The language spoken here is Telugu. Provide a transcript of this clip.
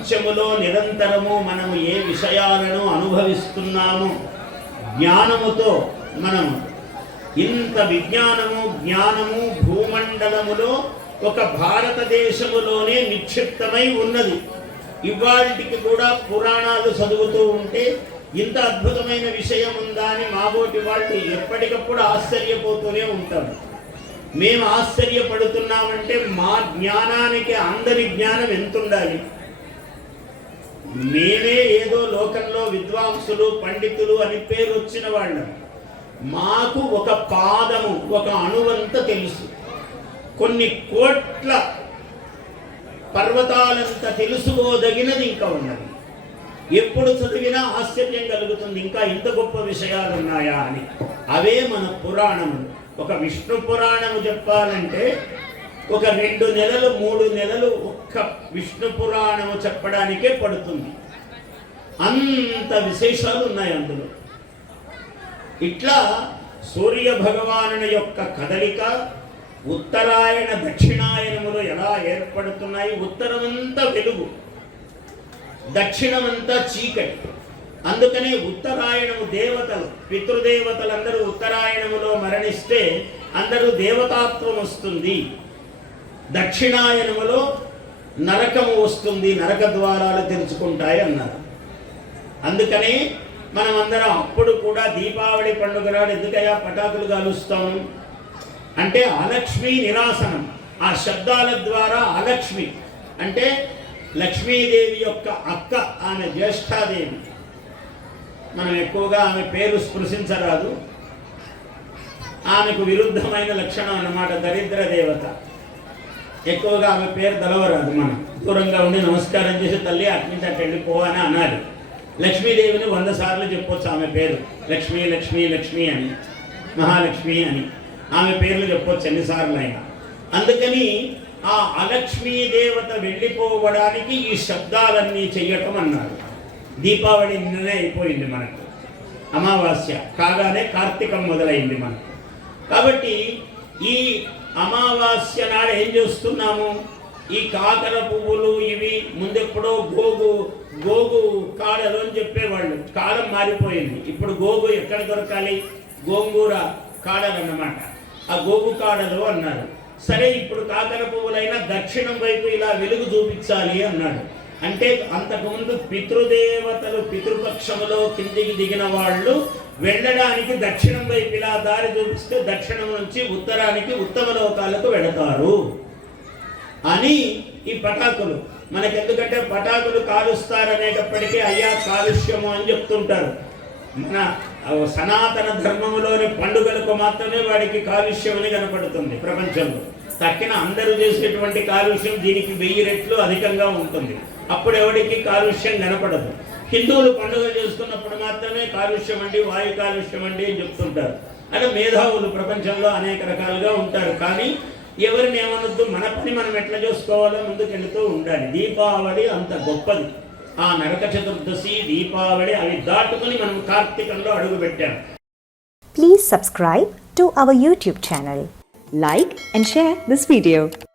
ప్రపంచములో నిరంతరము మనము ఏ విషయాలను అనుభవిస్తున్నామో? జ్ఞానముతో మనము. ఇంత విజ్ఞానము జ్ఞానము భూమండలములో ఒక భారతదేశములోనే నిక్షిప్తమై ఉన్నది. ఇవాళకి కూడా పురాణాలు చదువుతూ ఉంటే ఇంత అద్భుతమైన విషయం ఉందా అని మాబోటి వాళ్ళు ఎప్పటికప్పుడు ఆశ్చర్యపోతూనే ఉంటారు. మేము ఆశ్చర్యపడుతున్నామంటే మా జ్ఞానానికి అందరి జ్ఞానం ఎంత ఉండాలి మేమే ఏదో లోకంలో విద్వాంసులు పండితులు అని పేరు వచ్చిన వాళ్ళం. మాకు ఒక పాదము ఒక అణువంత తెలుసు. కొన్ని కోట్ల పర్వతాలంత తెలుసుకోదగినది ఇంకా ఉన్నది. ఎప్పుడు చదివినా ఆశ్చర్యం కలుగుతుంది ఇంకా ఇంత గొప్ప విషయాలు ఉన్నాయా అని. అవే మన పురాణము ఒక విష్ణు పురాణము చెప్పాలంటే ఒక రెండు నెలలు మూడు నెలలు ఒక్క విష్ణు పురాణము చెప్పడానికే పడుతుంది. అంత విశేషాలు ఉన్నాయి అందులో. ఇట్లా సూర్య భగవానుని యొక్క కదలిక ఉత్తరాయణ దక్షిణాయనములు ఎలా ఏర్పడుతున్నాయి? ఉత్తరమంతా వెలుగు. దక్షిణమంతా చీకటి. అందుకనే ఉత్తరాయణము దేవతలు పితృదేవతలందరూ ఉత్తరాయణములో మరణిస్తే అందరూ దేవతాత్వం వస్తుంది. దక్షిణాయనములో నరకము వస్తుంది నరక ద్వారాలు తెరుచుకుంటాయి అన్నారు. అందుకనే అందరం అప్పుడు కూడా దీపావళి పండుగ నాడు ఎందుకయ్యా పటాకులు కాలుస్తాము అంటే అలక్ష్మి నిరాసనం ఆ శబ్దాల ద్వారా అలక్ష్మి. అంటే లక్ష్మీదేవి యొక్క అక్క ఆమె జ్యేష్ఠాదేవి. మనం ఎక్కువగా ఆమె పేరు స్పృశించరాదు. ఆమెకు విరుద్ధమైన లక్షణం అన్నమాట దరిద్ర దేవత. ఎక్కువగా ఆమె పేరు తలవరాదు మనం దూరంగా ఉండి నమస్కారం చేసి తల్లి అట్నుంచి అటు వెళ్ళిపో అని అన్నారు లక్ష్మీదేవిని వంద సార్లు చెప్పొచ్చు ఆమె పేరు. లక్ష్మీ లక్ష్మీ లక్ష్మి అని. మహాలక్ష్మి అని. ఆమె పేర్లు చెప్పొచ్చు ఎన్నిసార్లు అయినా. అందుకని ఆ అలక్ష్మీ దేవత వెళ్ళిపోవడానికి ఈ శబ్దాలన్నీ చెయ్యటం అన్నారు. దీపావళి నిన్ననే అయిపోయింది మనకు. అమావాస్య కాగానే కార్తీకం మొదలైంది మనకు. కాబట్టి ఈ అమావాస్య నాడు ఏం చేస్తున్నాము? ఈ కాకర పువ్వులు ఇవి ముందెప్పుడో గోగు గోగు కాడలు అని చెప్పేవాళ్ళు. కాలం మారిపోయింది. ఇప్పుడు గోగు ఎక్కడ దొరకాలి? గోంగూర కాడలు అన్నమాట ఆ గోగు కాడలు అన్నారు. సరే ఇప్పుడు కాకర పువ్వులైనా దక్షిణం వైపు ఇలా వెలుగు చూపించాలి అన్నాడు. అంటే అంతకుముందు పితృదేవతలు పితృపక్షములో కిందికి దిగిన వాళ్ళు వెళ్ళడానికి దక్షిణం వైపు ఇలా దారి చూపిస్తే దక్షిణం నుంచి ఉత్తరానికి ఉత్తమ లోకాలకు వెళతారు. అని ఈ పటాకులు. మనకెందుకంటే పటాకులు కాలుస్తారనేటప్పటికీ అయ్యా కాలుష్యము అని చెప్తుంటారు. మన సనాతన ధర్మములోని పండుగలకు మాత్రమే వాడికి కాలుష్యం అని కనపడుతుంది ప్రపంచంలో. తక్కిన అందరూ చేసేటువంటి కాలుష్యం దీనికి వెయ్యి రెట్లు అధికంగా ఉంటుంది. అప్పుడు ఎవరికి కాలుష్యం కనపడదు. హిందువులు పండుగ చేసుకున్నప్పుడు మాత్రమే కాలుష్యం అండి వాయు కాలుష్యం అండి అని చెప్తుంటారు. అంటే మేధావులు ప్రపంచంలో అనేక రకాలుగా ఉంటారు. కానీ ఎవరిని ఏమనొద్దు? మన పని మనం ఎట్లా చేసుకోవాలో ముందుకెళ్తూ ఉండాలి. దీపావళి అంత గొప్పది. ఆ నరక చతుర్దశి దీపావళి అవి దాటుకుని మనం కార్తీకంలో అడుగు పెట్టాం. Subscribe subscribe our YouTube channel like and share this video.